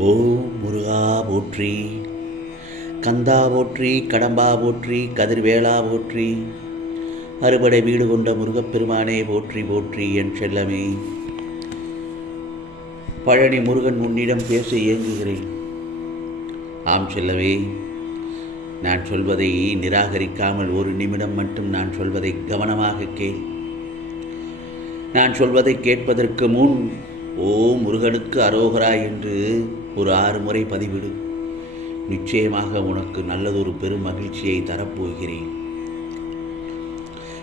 ஓம் முருகா போற்றி கந்தா போற்றி கடம்பா போற்றி கதிர்வேளா போற்றி அறுபடை வீடு கொண்ட முருகப்பெருமானே போற்றி போற்றி என் செல்லமே. பழனி முருகன் உன்னிடம் பேச இயங்குகிறேன். ஆம் செல்லவே நான் சொல்வதை நிராகரிக்காமல் ஒரு நிமிடம் மட்டும் நான் சொல்வதை கவனமாக கேள். நான் சொல்வதை கேட்பதற்கு முன் ஓ முருகனுக்கு அரோகரா என்று ஒரு ஆறு முறை பதிவிடு. நிச்சயமாக உனக்கு நல்லதொரு பெரும் மகிழ்ச்சியை தரப்போகிறேன்.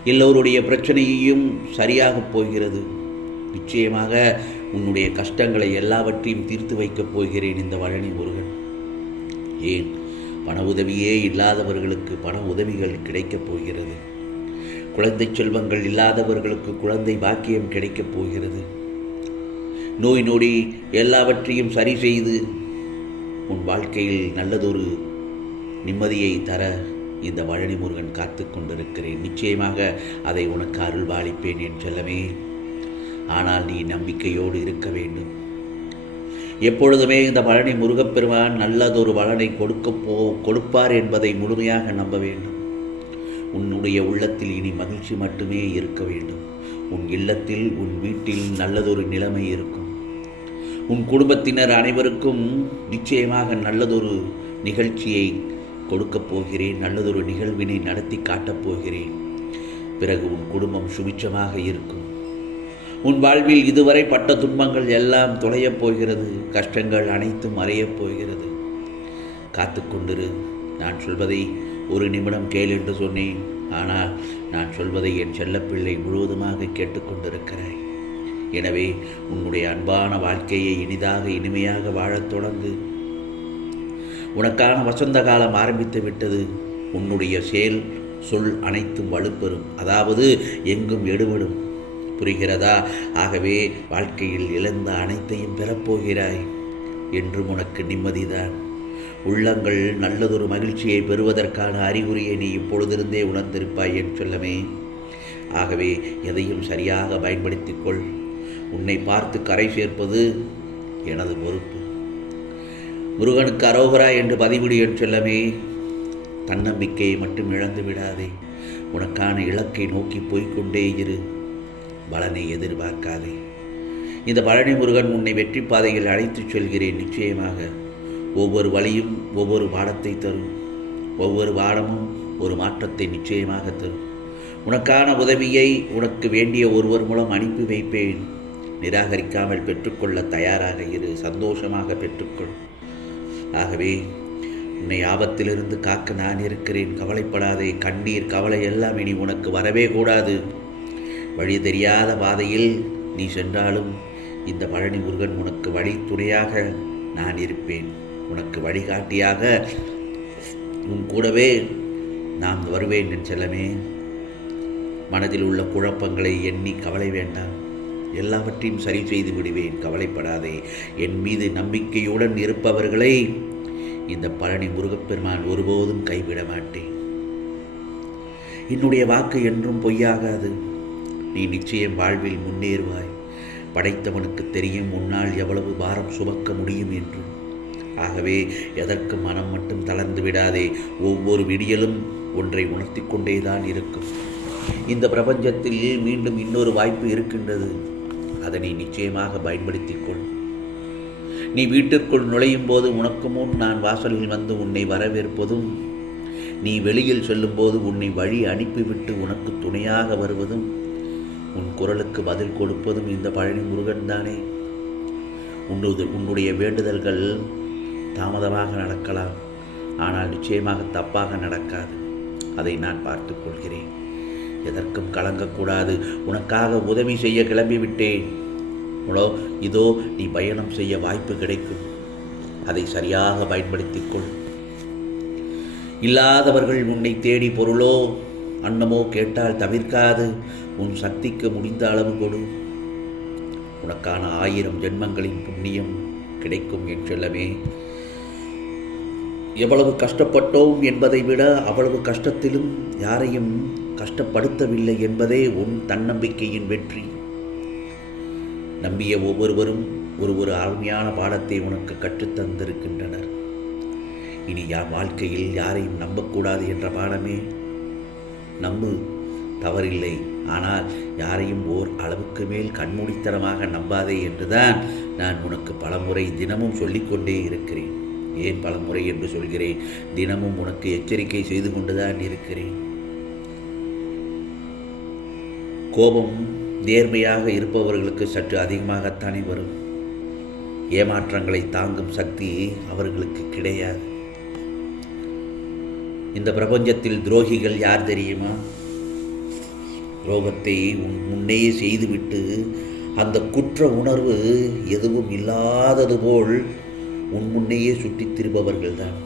எல்லோருடைய பிரச்சனையையும் சரியாகப் போகிறது. நிச்சயமாக உன்னுடைய கஷ்டங்களை எல்லாவற்றையும் தீர்த்து வைக்கப் போகிறேன் இந்த பழனி முருகன். ஏன்? பண உதவியே இல்லாதவர்களுக்கு பண உதவிகள் கிடைக்கப் போகிறது. குழந்தை செல்வங்கள் இல்லாதவர்களுக்கு குழந்தை பாக்கியம் கிடைக்கப் போகிறது. நோய் நொடி எல்லாவற்றையும் சரி செய்து உன் வாழ்க்கையில் நல்லதொரு நிம்மதியை தர இந்த பழனி முருகன் காத்து கொண்டிருக்கிறேன். நிச்சயமாக அதை உனக்கு அருள்பாலிப்பேன் என் செல்லமே. ஆனால் நீ நம்பிக்கையோடு இருக்க வேண்டும். எப்பொழுதுமே இந்த பழனி முருகப்பெருமான் நல்லதொரு பலனை கொடுக்க போ கொடுப்பார் என்பதை முழுமையாக நம்ப வேண்டும். உன்னுடைய உள்ளத்தில் இனி மகிழ்ச்சி மட்டுமே இருக்க வேண்டும். உன் இல்லத்தில் உன் வீட்டில் நல்லதொரு நிலைமை இருக்கும். உன் குடும்பத்தினர் அனைவருக்கும் நிச்சயமாக நல்லதொரு நிகழ்ச்சியை கொடுக்கப் போகிறேன் நல்லதொரு நிகழ்வினை நடத்தி காட்டப் போகிறேன். பிறகு உன் குடும்பம் சுபிட்சமாக இருக்கும். உன் வாழ்வில் இதுவரை பட்ட துன்பங்கள் எல்லாம் தொலையப் போகிறது கஷ்டங்கள் அனைத்தும் மறையப் போகிறது. காத்து கொண்டிரு நான் சொல்வதை ஒரு நிமிடம் கேள் என்று சொன்னேன். ஆனால் நான் சொல்வதை என் செல்லப்பிள்ளை முழுவதுமாக கேட்டுக்கொண்டிருக்கிறாய். எனவே உன்னுடைய அன்பான வாழ்க்கையை இனிதாக இனிமையாக வாழத் தொடங்கு. உனக்கான வசந்த காலம் ஆரம்பித்து விட்டது. உன்னுடைய செயல் சொல் அனைத்தும் வலுப்பெறும். அதாவது எங்கும் எடுபடும். புரிகிறதா? ஆகவே வாழ்க்கையில் இழந்த அனைத்தையும் பெறப்போகிறாய். என்றும் உனக்கு நிம்மதிதான். உள்ளங்கள் நல்லதொரு மகிழ்ச்சியை பெறுவதற்கான அறிகுறியை நீ இப்பொழுதிருந்தே உணர்ந்திருப்பாய் என் சொல்லமே. ஆகவே எதையும் சரியாக பயன்படுத்திக் கொள். உன்னை பார்த்து கரை சேர்ப்பது எனது பொறுப்பு. முருகனுக்கு அரோகரா என்று பதிவிடு என் சொல்லமே. தன்னம்பிக்கையை மட்டும் இழந்து விடாதே. உனக்கான இலக்கை நோக்கி போய்க்கொண்டே இரு. பலனை எதிர்பார்க்காதே. இந்த பழனி முருகன் உன்னை வெற்றி பாதையில் அழைத்துச் செல்கிறேன் நிச்சயமாக. ஒவ்வொரு வழியும் ஒவ்வொரு பாடத்தை தரும். ஒவ்வொரு பாடமும் ஒரு மாற்றத்தை நிச்சயமாக தரும். உனக்கான உதவியை உனக்கு வேண்டிய ஒருவர் மூலம் அனுப்பி வைப்பேன். நிராகரிக்காமல் பெற்றுக்கொள்ள தயாராக இரு. சந்தோஷமாக பெற்றுக்கொள். ஆகவே உன்னை ஆபத்திலிருந்து காக்க நான் இருக்கிறேன். கவலைப்படாதே. கண்ணீர் கவலை எல்லாம் இனி உனக்கு வரவே கூடாது. வழி தெரியாத பாதையில் நீ சென்றாலும் இந்த பழனி முருகன் உனக்கு வழி துணையாக நான் இருப்பேன். உனக்கு வழிகாட்டியாக உன் கூடவே நான் வருவேன் என் செல்லமே. மனதில் உள்ள குழப்பங்களை எண்ணி கவலை வேண்டாம். எல்லாவற்றையும் சரி செய்து விடுவேன் கவலைப்படாதே. என் மீது நம்பிக்கையுடன் இருப்பவர்களை இந்த பழனி முருகப்பெருமான் ஒருபோதும் கைவிட மாட்டேன். என்னுடைய வாக்கு என்றும் பொய்யாகாது. நீ நிச்சயம் வாழ்வில் முன்னேறுவாய். படைத்தவனுக்கு தெரியும் உன்னால் எவ்வளவு பாரம் சுமக்க முடியும் என்று. ஆகவே எதற்கு மனம் மட்டும் தளர்ந்து விடாதே? ஒவ்வொரு விடியலும் ஒன்றை உணர்த்தி கொண்டேதான் இருக்கும். இந்த பிரபஞ்சத்தில் மீண்டும் இன்னொரு வாய்ப்பு இருக்கின்றது. அதனை நிச்சயமாக பயன்படுத்திக் கொள். நீ வீட்டிற்குள் நுழையும் போது உனக்கு முன் நான் வாசலில் வந்து உன்னை வரவேற்பதும் நீ வெளியில் செல்லும்போது உன்னை வழி அனுப்பிவிட்டு உனக்கு துணையாக வருவதும் உன் குரலுக்கு பதில் கொடுப்பதும் இந்த பழனி முருகன் தானே. உன்னுடைய உன்னுடைய வேண்டுதல்கள் தாமதமாக நடக்கலாம். ஆனால் நிச்சயமாக தப்பாக நடக்காது. அதை நான் பார்த்து கொள்கிறேன். எதற்கும் கலங்கக்கூடாது. உனக்காக உதவி செய்ய கிளம்பிவிட்டேன். உடோ இதோ நீ பயணம் செய்ய வாய்ப்பு கிடைக்கும். அதை சரியாக பயன்படுத்திக் கொள். இல்லாதவர்கள் உன்னை தேடி பொருளோ அன்னமோ கேட்டால் தவிர்க்காது. உன் சக்திக்கு முடிந்த அளவு கொடு. உனக்கான ஆயிரம் ஜென்மங்களின் புண்ணியம் கிடைக்கும் என்றெல்லாமே எவ்வளவு கஷ்டப்பட்டோம் என்பதை விட அவ்வளவு கஷ்டத்திலும் யாரையும் கஷ்டப்படுத்தவில்லை என்பதே உன் தன்னம்பிக்கையின் வெற்றி. நம்பிய ஒவ்வொருவரும் ஒரு ஒரு அருமையான பாடத்தை உனக்கு கற்றுத்தந்திருக்கின்றனர் இனி யார் வாழ்க்கையில் யாரையும் நம்பக்கூடாது என்ற பாடமே நம்பு தவறில்லை. ஆனால் யாரையும் ஓர் அளவுக்கு மேல் கண்மூடித்தனமாக நம்பாதே என்றுதான் நான் உனக்கு பலமுறை தினமும் சொல்லிக்கொண்டே இருக்கிறேன். ஏன் பலமுறை என்று சொல்கிறேன்? தினமும் உனக்கு எச்சரிக்கை செய்து கொண்டுதான் இருக்கிறேன். கோபம் நேர்மையாக இருப்பவர்களுக்கு சற்று அதிகமாகத்தானே வரும். ஏமாற்றங்களை தாங்கும் சக்தி அவர்களுக்கு கிடையாது. இந்த பிரபஞ்சத்தில் துரோகிகள் யார் தெரியுமா? துரோகத்தை உன் முன்னே செய்துவிட்டு அந்த குற்ற உணர்வு எதுவும் இல்லாதது போல் உன் முன்னேயே சுற்றித் திரும்பவர்கள்தான்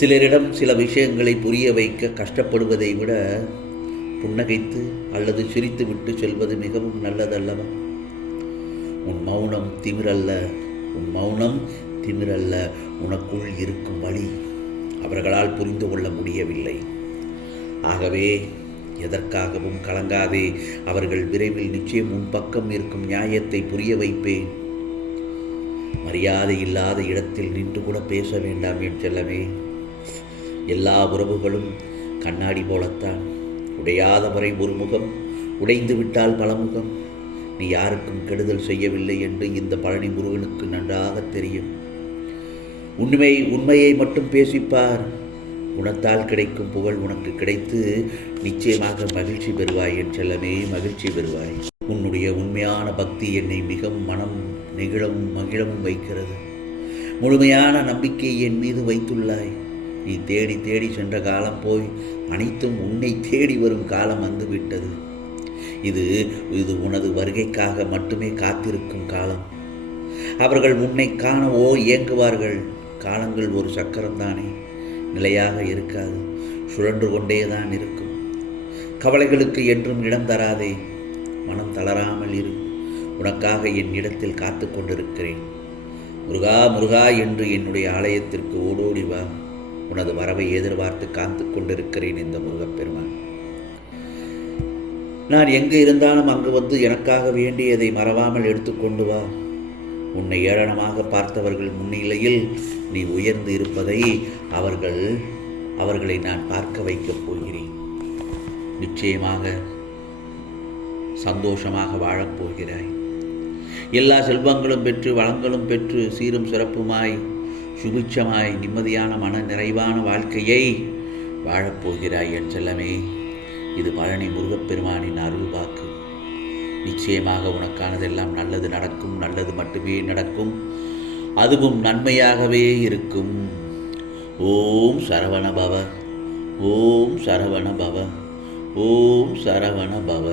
சிலரிடம் சில விஷயங்களை புரிய வைக்க கஷ்டப்படுவதை விட புன்னகைத்து அல்லது சிரித்து விட்டு செல்வது மிகவும் நல்லதல்லவா? உன் மௌனம் திமிரல்ல உன் மௌனம் திமிரல்ல உனக்குள் இருக்கும் வழி அவர்களால் புரிந்து கொள்ள முடியவில்லை. ஆகவே எதற்காகவும் கலங்காதே அவர்கள் விரைவில் நிச்சயம் உன் பக்கம் இருக்கும் நியாயத்தை புரிய வைப்பேன். மரியாதை இல்லாத இடத்தில் நின்று கூட பேச வேண்டாம் என் செல்லமே. எல்லா உறவுகளும் கண்ணாடி போலத்தான். உடையாத வரை ஒரு முகம் உடைந்து விட்டால் பல முகம். நீ யாருக்கும் கெடுதல் செய்யவில்லை என்று இந்த பழனி முருகனுக்கு நன்றாக தெரியும். உண்மை உண்மையை மட்டும் பேசிப்பார். குணத்தால் கிடைக்கும் புகழ் உனக்கு கிடைத்து நிச்சயமாக மகிழ்ச்சி பெறுவாய் என் செல்லமே மகிழ்ச்சி பெறுவாய். உன்னுடைய உண்மையான பக்தி என்னை மிகவும் மனம் நெகிழவும் மகிழவும் வைக்கிறது. முழுமையான நம்பிக்கை என் மீது வைத்துள்ளாய். நீ தேடி தேடி சென்ற காலம் போய் அனைத்தும் உன்னை தேடி வரும் காலம் வந்துவிட்டது. இது இது உனது வருகைக்காக மட்டுமே காத்திருக்கும் காலம். அவர்கள் உன்னை காணவோ இயங்குவார்கள். காலங்கள் ஒரு சக்கரம்தானே. நிலையாக இருக்காது. சுழன்று கொண்டே தான் இருக்கும். கவலைகளுக்கு என்றும் இடம் தராதே. மனம் தளராமல் இருக்கும் உனக்காக என் இடத்தில் காத்து கொண்டிருக்கிறேன் முருகா முருகா என்று என்னுடைய ஆலயத்திற்கு ஓடோடி வா. உனது வரவை எதிர்பார்த்து காத்து கொண்டிருக்கிறேன் இந்த முருகப்பெருமான். நான் எங்கே இருந்தாலும் அங்கு வந்து எனக்காக வேண்டியதை மறவாமல் எடுத்துக்கொண்டு வா. உன்னை ஏளனமாக பார்த்தவர்கள் முன்னிலையில் நீ உயர்ந்து இருப்பதை அவர்கள் அவர்களை நான் பார்க்க வைக்கப் போகிறேன். நிச்சயமாக சந்தோஷமாக வாழப்போகிறாய் எல்லா செல்வங்களும் பெற்று வளங்களும் பெற்று சீரும் சிறப்புமாய் சுபிட்சமாய் நிம்மதியான மன நிறைவான வாழ்க்கையை வாழப்போகிறாய் என் செல்லமே. இது பழனி முருகப்பெருமானின் அருள் வாக்கு. நிச்சயமாக உனக்கானதெல்லாம் நல்லது நடக்கும் நல்லது மட்டுமே நடக்கும். அதுவும் நன்மையாகவே இருக்கும். ஓம் சரவண பவ. ஓம் சரவண பவ. ஓம் சரவண பவ.